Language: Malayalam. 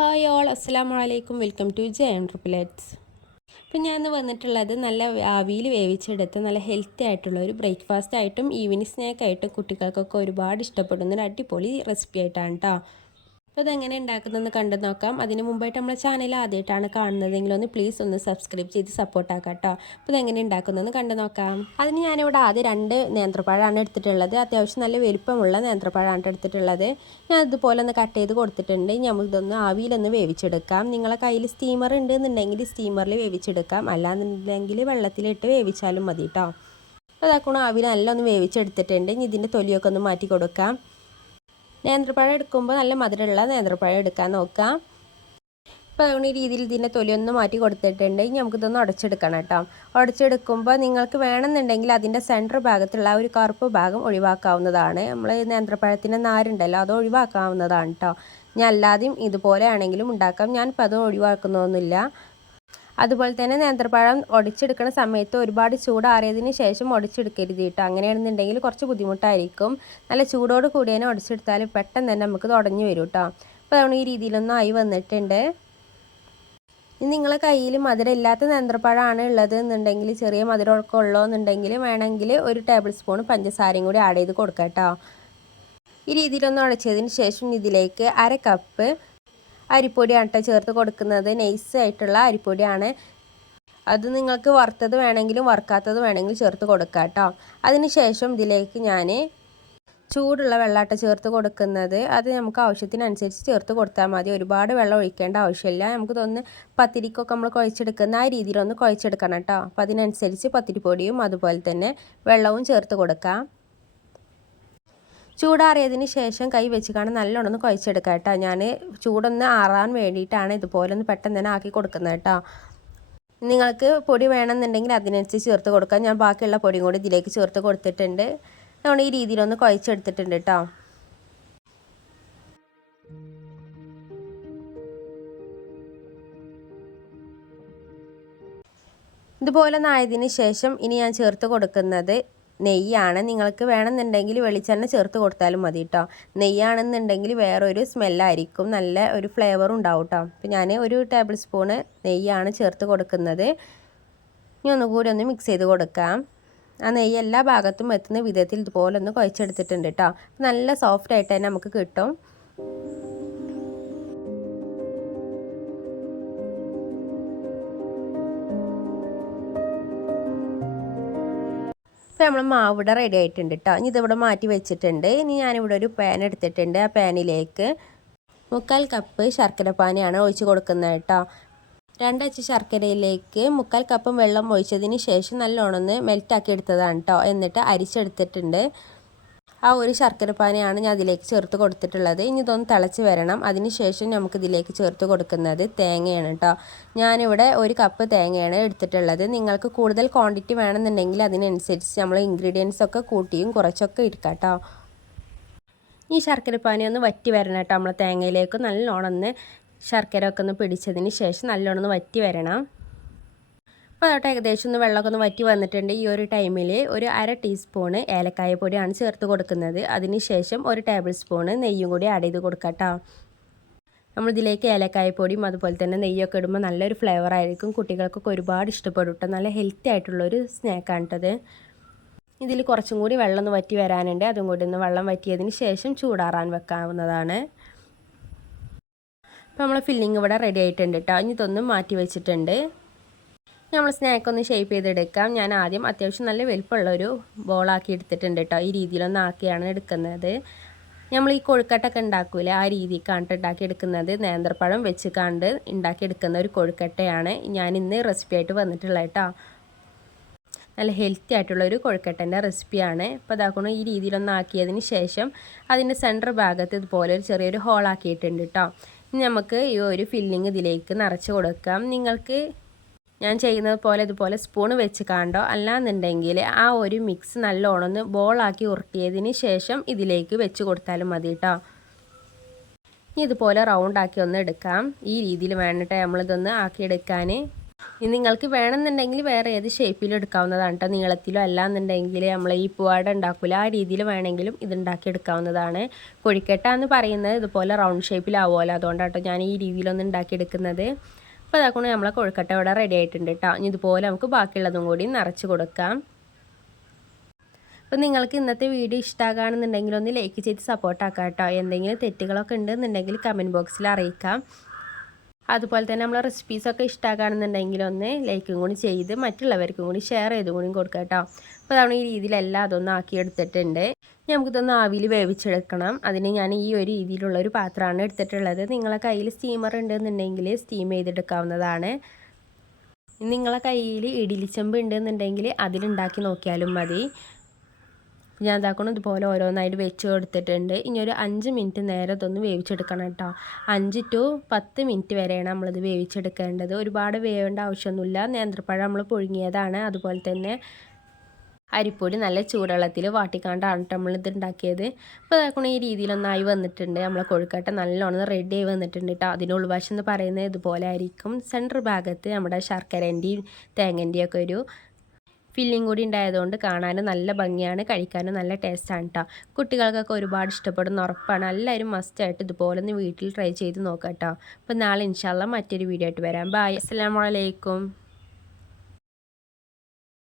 ഹായ് ഓൾ, അസ്സലാമു അലൈക്കും. Welcome to JM triplets. ഇപ്പം ഞാൻ ഇന്ന് വന്നിട്ടുള്ളത് നല്ല ആവിയിൽ വേവിച്ചെടുത്ത് നല്ല ഹെൽത്തി ആയിട്ടുള്ള ഒരു ബ്രേക്ക്ഫാസ്റ്റ് ആയിട്ടും ഈവനിങ് സ്നാക്കായിട്ടും കുട്ടികൾക്കൊക്കെ ഒരുപാട് ഇഷ്ടപ്പെടുന്ന ഒരു അടിപൊളി റെസിപ്പി ആയിട്ടാണ് കേട്ടോ. അപ്പോൾ അതെങ്ങനെ ഉണ്ടാക്കുന്നതെന്ന് കണ്ടു നോക്കാം. അതിന് മുമ്പായിട്ട് നമ്മളെ ചാനൽ ആദ്യമായിട്ടാണ് കാണുന്നതെങ്കിൽ ഒന്ന് പ്ലീസ് ഒന്ന് സബ്സ്ക്രൈബ് ചെയ്ത് സപ്പോർട്ടാക്കാം കേട്ടോ. അപ്പോൾ അതെങ്ങനെ ഉണ്ടാക്കുന്നതെന്ന് കണ്ടു നോക്കാം. അതിന് ഞാനിവിടെ ആദ്യം 2 നേന്ത്രപ്പഴമാണ് എടുത്തിട്ടുള്ളത്. അത്യാവശ്യം നല്ല വലുപ്പമുള്ള നേന്ത്രപ്പഴമാണ് എടുത്തിട്ടുള്ളത്. ഞാൻ ഇതുപോലെ ഒന്ന് കട്ട് ചെയ്ത് കൊടുത്തിട്ടുണ്ട്. നമുക്കിതൊന്ന് ആവിയിലൊന്ന് വേവിച്ചെടുക്കാം. നിങ്ങളെ കയ്യിൽ സ്റ്റീമർ ഉണ്ട് എന്നുണ്ടെങ്കിൽ സ്റ്റീമറിൽ വേവിച്ചെടുക്കാം, അല്ലാന്നുണ്ടെങ്കിൽ വെള്ളത്തിലിട്ട് വേവിച്ചാലും മതി കേട്ടോ. അതാക്കണം ആവിയിൽ നല്ല ഒന്ന് വേവിച്ചെടുത്തിട്ടുണ്ട്. ഇനി ഇതിൻ്റെ തൊലിയൊക്കെ ഒന്ന് മാറ്റി കൊടുക്കാം. നേന്ത്രപ്പഴം എടുക്കുമ്പോൾ നല്ല മധുരമുള്ള നേന്ത്രപ്പഴം എടുക്കാൻ നോക്കാം. അപ്പോൾ അതുകൊണ്ട് ഈ രീതിയിൽ ഇതിൻ്റെ തൊലിയൊന്ന് മാറ്റി കൊടുത്തിട്ടുണ്ട്. ഇനി നമുക്കിതൊന്ന് ഉടച്ചെടുക്കണം കേട്ടോ. ഉടച്ചെടുക്കുമ്പോൾ നിങ്ങൾക്ക് വേണമെന്നുണ്ടെങ്കിൽ അതിൻ്റെ സെൻറ്റർ ഭാഗത്തുള്ള ഒരു കറുപ്പ് ഭാഗം ഒഴിവാക്കാവുന്നതാണ്. നമ്മൾ നേന്ത്രപ്പഴത്തിൻ്റെ നാരുണ്ടല്ലോ, അത് ഒഴിവാക്കാവുന്നതാണ് കേട്ടോ. ഞാൻ അല്ലാതെയും ഇതുപോലെ ആണെങ്കിലും ഉണ്ടാക്കാം. ഞാനിപ്പോൾ അത് ഒഴിവാക്കുന്നൊന്നുമില്ല. അതുപോലെ തന്നെ നേന്ത്രപ്പഴം ഉടച്ചെടുക്കുന്ന സമയത്ത് ഒരുപാട് ചൂടാറിയതിന് ശേഷം ഉടച്ചെടുക്കരുത് കേട്ടോ. അങ്ങനെയാണെന്നുണ്ടെങ്കിൽ കുറച്ച് ബുദ്ധിമുട്ടായിരിക്കും. നല്ല ചൂടോട് കൂടി തന്നെ ഉടച്ചെടുത്താൽ പെട്ടെന്ന് തന്നെ നമുക്ക് ഉടഞ്ഞു വരും കേട്ടോ. അപ്പോൾ അതുകൊണ്ട് ഈ രീതിയിലൊന്നും ആയി വന്നിട്ടുണ്ട്. ഇനി നിങ്ങളെ കയ്യിൽ മധുരം ഇല്ലാത്ത നേന്ത്രപ്പഴമാണ് ഉള്ളത് എന്നുണ്ടെങ്കിൽ, ചെറിയ മധുരമൊക്കെ ഉള്ളതെന്നുണ്ടെങ്കിൽ വേണമെങ്കിൽ 1 ടേബിൾ സ്പൂൺ പഞ്ചസാരയും കൂടി ആഡ് ചെയ്ത് കൊടുക്കാം കേട്ടോ. ഈ രീതിയിലൊന്ന് ഉടച്ചതിന് ശേഷം ഇതിലേക്ക് 1/2 കപ്പ് അരിപ്പൊടിയാണ് കേട്ടോ ചേർത്ത് കൊടുക്കുന്നത്. നൈസായിട്ടുള്ള അരിപ്പൊടിയാണ്. അത് നിങ്ങൾക്ക് വറുത്തത് വേണമെങ്കിലും വറുക്കാത്തത് വേണമെങ്കിലും ചേർത്ത് കൊടുക്കാം കേട്ടോ. അതിന് ശേഷം ഇതിലേക്ക് ഞാൻ ചൂടുള്ള വെള്ളമാട്ടോ ചേർത്ത് കൊടുക്കുന്നത്. അത് നമുക്ക് ആവശ്യത്തിനനുസരിച്ച് ചേർത്ത് കൊടുത്താൽ മതി. ഒരുപാട് വെള്ളം ഒഴിക്കേണ്ട ആവശ്യമില്ല. നമുക്ക് തോന്നുന്നു പത്തിരിക്കൊക്കെ നമ്മൾ കുഴച്ചെടുക്കുന്ന ആ രീതിയിലൊന്ന് കുഴച്ചെടുക്കണം കേട്ടോ. അപ്പോൾ അതിനനുസരിച്ച് പത്തിരിപ്പൊടിയും അതുപോലെ തന്നെ വെള്ളവും ചേർത്ത് കൊടുക്കാം. ചൂടാറിയതിന് ശേഷം കൈ വെച്ച് നല്ലോണം ഒന്ന് കുഴച്ചെടുക്കാം കേട്ടോ. ഞാൻ ചൂടൊന്ന് ആറാൻ വേണ്ടിയിട്ടാണ് ഇതുപോലെ ഒന്ന് പെട്ടെന്ന് തന്നെ ആക്കി കൊടുക്കുന്നത് കേട്ടോ. നിങ്ങൾക്ക് പൊടി വേണമെന്നുണ്ടെങ്കിൽ അതിനനുസരിച്ച് ചേർത്ത് കൊടുക്കാം. ഞാൻ ബാക്കിയുള്ള പൊടിയും കൂടി ഇതിലേക്ക് ചേർത്ത് കൊടുത്തിട്ടുണ്ട്. അതുകൊണ്ട് ഈ രീതിയിലൊന്ന് കുഴച്ചെടുത്തിട്ടുണ്ട് കേട്ടോ. ഇതുപോലെ നായതിന് ശേഷം ഇനി ഞാൻ ചേർത്ത് കൊടുക്കുന്നത് നെയ്യാണ്. നിങ്ങൾക്ക് വേണമെന്നുണ്ടെങ്കിൽ വെളിച്ചെണ്ണ ചേർത്ത് കൊടുത്താലും മതി കേട്ടോ. നെയ്യാണെന്നുണ്ടെങ്കിൽ വേറൊരു സ്മെല്ലായിരിക്കും, നല്ല ഒരു ഫ്ലേവറും ഉണ്ടാവും കേട്ടോ. അപ്പോൾ ഞാൻ 1 ടേബിൾ സ്പൂണ് നെയ്യാണ് ചേർത്ത് കൊടുക്കുന്നത്. ഇനി ഒന്നുകൂടി ഒന്ന് മിക്സ് ചെയ്ത് കൊടുക്കാം. ആ നെയ്യ് എല്ലാ ഭാഗത്തും എത്തുന്ന വിധത്തിൽ ഇതുപോലെ ഒന്ന് കുഴച്ചെടുത്തിട്ടുണ്ട് കേട്ടോ. നല്ല സോഫ്റ്റ് ആയിട്ട് തന്നെ നമുക്ക് കിട്ടും. ഇപ്പോൾ നമ്മൾ മാവ് ഇവിടെ റെഡി ആയിട്ടുണ്ട് കേട്ടോ. ഇനി ഇതിവിടെ മാറ്റി വെച്ചിട്ടുണ്ട്. ഇനി ഞാനിവിടെ ഒരു പാൻ എടുത്തിട്ടുണ്ട്. ആ പാനിലേക്ക് 3/4 കപ്പ് ശർക്കര പാനിയാണ് ഒഴിച്ച് കൊടുക്കുന്നത് കേട്ടോ. 2 അച്ച് ശർക്കരയിലേക്ക് 3/4 കപ്പ് വെള്ളം ഒഴിച്ചതിന് ശേഷം നല്ലോണം ഒന്ന് മെൽറ്റാക്കി എടുത്തതാണ് കേട്ടോ. എന്നിട്ട് അരിച്ചെടുത്തിട്ടുണ്ട്. ആ ഒരു ശർക്കര പാനിയാണ് ഞാൻ അതിലേക്ക് ചേർത്ത് കൊടുത്തിട്ടുള്ളത്. ഇനി ഇതൊന്ന് തിളച്ച് വരണം. അതിന് ശേഷം നമുക്ക് ഇതിലേക്ക് ചേർത്ത് കൊടുക്കുന്നത് തേങ്ങയാണ് കേട്ടോ. ഞാനിവിടെ 1 കപ്പ് തേങ്ങയാണ് എടുത്തിട്ടുള്ളത്. നിങ്ങൾക്ക് കൂടുതൽ ക്വാണ്ടിറ്റി വേണമെന്നുണ്ടെങ്കിൽ അതിനനുസരിച്ച് നമ്മൾ ഇൻഗ്രീഡിയൻസ് ഒക്കെ കൂട്ടിയും കുറച്ചൊക്കെ ഇരിക്കാം കേട്ടോ. ഈ ശർക്കര പാനി ഒന്ന് വറ്റി വരണം കേട്ടോ. നമ്മൾ തേങ്ങയിലേക്ക് നല്ലോണം ഒന്ന് ശർക്കര ഒക്കെ ഒന്ന് പിടിച്ചതിന് ശേഷം നല്ലോണം ഒന്ന് വറ്റി വരണം. അപ്പോൾ അതോട്ട് ഏകദേശം ഒന്ന് വെള്ളമൊക്കെ ഒന്ന് വറ്റി വന്നിട്ടുണ്ട്. ഈ ഒരു ടൈമിൽ ഒരു 1/2 ടീസ്പൂണ് ഏലക്കായ പൊടിയാണ് ചേർത്ത് കൊടുക്കുന്നത്. അതിന് ശേഷം 1 ടേബിൾ സ്പൂണ് നെയ്യും കൂടി ആഡ് ചെയ്ത് കൊടുക്കാം കേട്ടോ. നമ്മളിതിലേക്ക് ഏലക്കായ പൊടിയും അതുപോലെ തന്നെ നെയ്യൊക്കെ ഇടുമ്പോൾ നല്ലൊരു ഫ്ലേവർ ആയിരിക്കും. കുട്ടികൾക്കൊക്കെ ഒരുപാട് ഇഷ്ടപ്പെടും കേട്ടോ. നല്ല ഹെൽത്തി ആയിട്ടുള്ളൊരു സ്നാക്കാണ് കേട്ടത്. ഇതിൽ കുറച്ചും കൂടി വെള്ളം ഒന്ന് വറ്റി വരാനുണ്ട്. അതും കൂടി ഒന്ന് വെള്ളം വറ്റിയതിന് ശേഷം ചൂടാറാൻ വെക്കാവുന്നതാണ്. അപ്പോൾ നമ്മൾ ഫില്ലിങ് ഇവിടെ റെഡി ആയിട്ടുണ്ട് കേട്ടോ. ഇനി ഇതൊന്നും മാറ്റി വെച്ചിട്ടുണ്ട്. നമ്മൾ സ്നാക്കൊന്ന് ഷേപ്പ് ചെയ്തെടുക്കാം. ഞാൻ ആദ്യം അത്യാവശ്യം നല്ല വലുപ്പമുള്ളൊരു ബോളാക്കി എടുത്തിട്ടുണ്ട് കേട്ടോ. ഈ രീതിയിലൊന്ന് ആക്കിയാണ് എടുക്കുന്നത്. നമ്മൾ ഈ കൊഴുക്കട്ടൊക്കെ ഉണ്ടാക്കൂലേ, ആ രീതിക്കാണ് ഉണ്ടാക്കി എടുക്കുന്നത്. നേന്ത്രപ്പഴം വെച്ച് കണ്ട് ഉണ്ടാക്കിയെടുക്കുന്ന ഒരു കൊഴുക്കട്ടയാണ് ഞാൻ ഇന്ന് റെസിപ്പി ആയിട്ട് വന്നിട്ടുള്ളത് കേട്ടോ. നല്ല ഹെൽത്തി ആയിട്ടുള്ളൊരു കൊഴുക്കട്ടൻ്റെ റെസിപ്പിയാണ്. അപ്പോൾ അതാക്കണം ഈ രീതിയിലൊന്ന് ആക്കിയതിന് ശേഷം അതിൻ്റെ സെൻറ്റർ ഭാഗത്ത് ഇതുപോലെ ഒരു ചെറിയൊരു ഹോളാക്കിയിട്ടുണ്ട് കേട്ടോ. ഇനി നമുക്ക് ഈ ഒരു ഫില്ലിങ് ഇതിലേക്ക് നിറച്ച് കൊടുക്കാം. നിങ്ങൾക്ക് ഞാൻ ചെയ്യുന്നത് പോലെ ഇതുപോലെ സ്പൂൺ വെച്ച് കണ്ടോ, അല്ലാന്നുണ്ടെങ്കിൽ ആ ഒരു മിക്സ് നല്ലോണം ഒന്ന് ബോളാക്കി ഉരുട്ടിയതിന് ശേഷം ഇതിലേക്ക് വെച്ച് കൊടുത്താലും മതി കേട്ടോ. ഇനി ഇതുപോലെ റൗണ്ടാക്കി ഒന്ന് എടുക്കാം. ഈ രീതിയിൽ വേണ്ടിയിട്ട് നമ്മളിതൊന്ന് ആക്കിയെടുക്കാൻ. ഇനി നിങ്ങൾക്ക് വേണമെന്നുണ്ടെങ്കിൽ വേറെ ഏത് ഷേപ്പിലും എടുക്കാവുന്നതാണ് കേട്ടോ. നീളത്തിലോ അല്ലാന്നുണ്ടെങ്കിൽ നമ്മൾ ഈ പൂവാട ഉണ്ടാക്കില്ല ആ രീതിയിൽ വേണമെങ്കിലും ഇത് ഉണ്ടാക്കിയെടുക്കാവുന്നതാണ്. കൊഴിക്കട്ടാന്ന് പറയുന്നത് ഇതുപോലെ റൗണ്ട് ഷേപ്പിലാവുമല്ലോ, അതുകൊണ്ടാട്ടോ ഞാൻ ഈ രീതിയിലൊന്ന് ഉണ്ടാക്കിയെടുക്കുന്നത്. അപ്പോൾ അതാക്കൊണ്ട് നമ്മളെ കൊഴുക്കട്ട ഇവിടെ റെഡി ആയിട്ടുണ്ട് കേട്ടോ. ഇനി ഇതുപോലെ നമുക്ക് ബാക്കിയുള്ളതും കൂടി നിറച്ച് കൊടുക്കാം. അപ്പോൾ നിങ്ങൾക്ക് ഇന്നത്തെ വീഡിയോ ഇഷ്ടമാകുകയാണെന്നുണ്ടെങ്കിൽ ഒന്ന് ലൈക്ക് ചെയ്ത് സപ്പോർട്ടാക്കാം കേട്ടോ. എന്തെങ്കിലും തെറ്റുകളൊക്കെ ഉണ്ടെന്നുണ്ടെങ്കിൽ കമൻറ്റ് ബോക്സിൽ അറിയിക്കാം. അതുപോലെ തന്നെ നമ്മളെ റെസിപ്പീസൊക്കെ ഇഷ്ടമാകുകയാണെന്നുണ്ടെങ്കിൽ ഒന്ന് ലൈക്കും കൂടി ചെയ്ത് മറ്റുള്ളവർക്കും കൂടി ഷെയർ ചെയ്തും കൂടി കൊടുക്കുക കേട്ടോ. അപ്പോൾ അതാണ് ഈ രീതിയിലെല്ലാം അതൊന്നും ആക്കിയെടുത്തിട്ടുണ്ട്. നമുക്കിതൊന്ന് ആവിയിൽ വേവിച്ചെടുക്കണം. അതിന് ഞാൻ ഈ ഒരു രീതിയിലുള്ളൊരു പാത്രമാണ് എടുത്തിട്ടുള്ളത്. നിങ്ങളെ കയ്യിൽ സ്റ്റീമർ ഉണ്ടെന്നുണ്ടെങ്കിൽ സ്റ്റീം ചെയ്തെടുക്കാവുന്നതാണ്. നിങ്ങളെ കയ്യിൽ ഇഡ്ഡലിച്ചെമ്പ് ഉണ്ടെന്നുണ്ടെങ്കിൽ അതിലുണ്ടാക്കി നോക്കിയാലും മതി. ഞാൻ ഇതാക്കണം ഇതുപോലെ ഓരോന്നായിട്ട് വെച്ച് കൊടുത്തിട്ടുണ്ട്. ഇനി ഒരു 5 മിനിറ്റ് നേരം ഇതൊന്ന് വേവിച്ചെടുക്കണം കേട്ടോ. 5 to 10 മിനിറ്റ് വരെയാണ് നമ്മളിത് വേവിച്ചെടുക്കേണ്ടത്. ഒരുപാട് വേവേണ്ട ആവശ്യമൊന്നുമില്ല. നേന്ത്രപ്പഴം നമ്മൾ പുഴുങ്ങിയതാണ്. അതുപോലെ തന്നെ അരിപ്പൊടി നല്ല ചൂടുവെള്ളത്തിൽ വാട്ടിക്കാണ്ടാണ് നമ്മളിത് ഉണ്ടാക്കിയത്. അപ്പോൾ ഇതാക്കണം ഈ രീതിയിലൊന്നായി വന്നിട്ടുണ്ട്. നമ്മളെ കൊഴുക്കട്ട നല്ലോണം റെഡി ആയി വന്നിട്ടുണ്ട് കേട്ടോ. അതിൻ്റെ ഉൾവശം എന്ന് പറയുന്നത് ഇതുപോലെ ആയിരിക്കും. സെൻറ്റർ ഭാഗത്ത് നമ്മുടെ ശർക്കരൻ്റെയും തേങ്ങൻ്റെയും ഒക്കെ ഒരു ഫില്ലിങ് കൂടി ഉണ്ടായതുകൊണ്ട് കാണാനും നല്ല ഭംഗിയാണ്, കഴിക്കാനും നല്ല ടേസ്റ്റാണ് കേട്ടോ. കുട്ടികൾക്കൊക്കെ ഒരുപാട് ഇഷ്ടപ്പെടുന്ന ഉറപ്പാണ്. എല്ലാവരും മസ്റ്റായിട്ട് ഇതുപോലെ ഒന്ന് വീട്ടിൽ ട്രൈ ചെയ്ത് നോക്കാം കേട്ടോ. അപ്പോൾ നാളെ ഇൻഷാ അല്ലാഹ് മറ്റൊരു വീഡിയോ ആയിട്ട് വരാം. ബൈ, അസ്സലാമു അലൈക്കും.